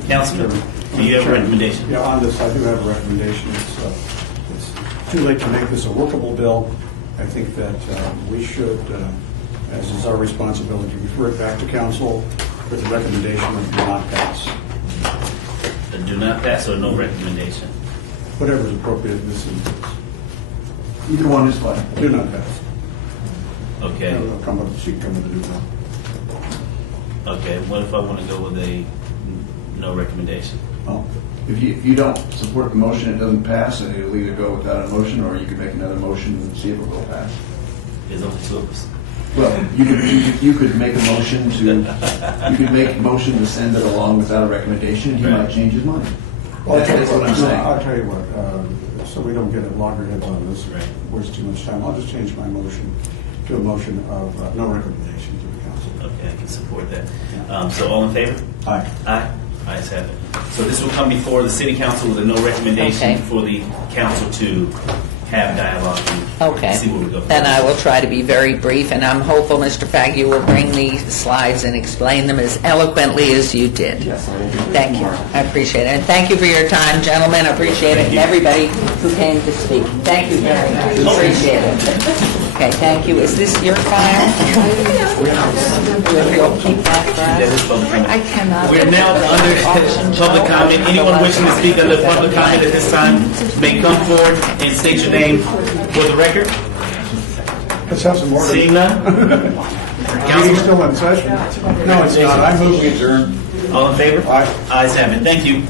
Councilman, do you have a recommendation? Yeah, on this, I do have a recommendation. It's too late to make this a workable bill. I think that we should, as is our responsibility, refer it back to council with a recommendation of do not pass. A do not pass or no recommendation? Whatever is appropriate in this instance. Either one is fine. Do not pass. Okay. She can come with a new bill. Okay. What if I want to go with a no recommendation? Oh. If you don't support the motion, it doesn't pass, and it'll either go without a motion, or you can make another motion and see if it will pass. There's only two of us. Well, you could make a motion to send it along without a recommendation, and he might change his mind. Well, That's what I'm saying. I'll tell you what, so we don't get a loggerheads on this, Right. waste too much time, I'll just change my motion to a motion of no recommendation to the council. Okay, I can support that. So all in favor? Aye. Aye. Ayes have it. So this will come before the city council with a no recommendation Okay. for the council to have dialogue and Okay. see where we go. from Then there. I will try to be very brief, and I'm hopeful Mr. Faggi will bring the slides and explain them as eloquently as you did. Yes, I will do that Thank you. tomorrow. I appreciate it. And thank you for your time, gentlemen. I appreciate it. And everybody who came to speak. Thank you very much. Appreciate it. Okay, thank you. Is this your file? You'll keep that for That is us? public comment. I cannot. We're now under public comment. Anyone wishing to speak under public comment at this time may come forward and state your name for the record. Let's have some order. Seeing none? Meeting's Councilman, still in session? No, it's not, I move we adjourn. all in favor? Aye. Ayes have it. Thank you.